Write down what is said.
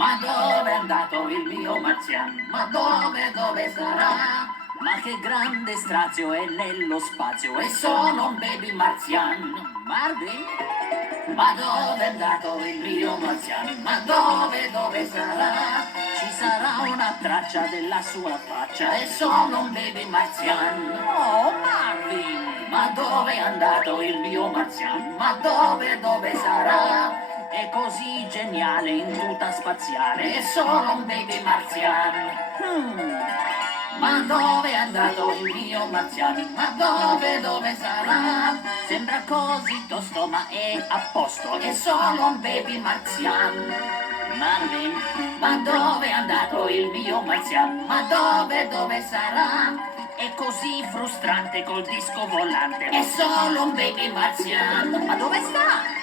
Ma dove è andato il mio marziano? Ma dove sarà? Ma che grande strazio è nello spazio e sono un baby marziano. Marvin? Ma dove è andato il mio marziano? Ma dove sarà? Ci sarà una traccia della sua faccia e sono un baby marziano. Oh, Marvin! Ma dove è andato il mio marziano? Ma dove sarà? È così geniale in tuta spaziale e sono un baby marziano. Ma dove è andato il mio marziano? Ma dove sarà? Sembra così tosto ma è a posto, è solo un baby marziano. Marvin, ma dove è andato il mio marziano? Ma dove sarà? È così frustrante col disco volante, è solo un baby marziano. Ma dove sta?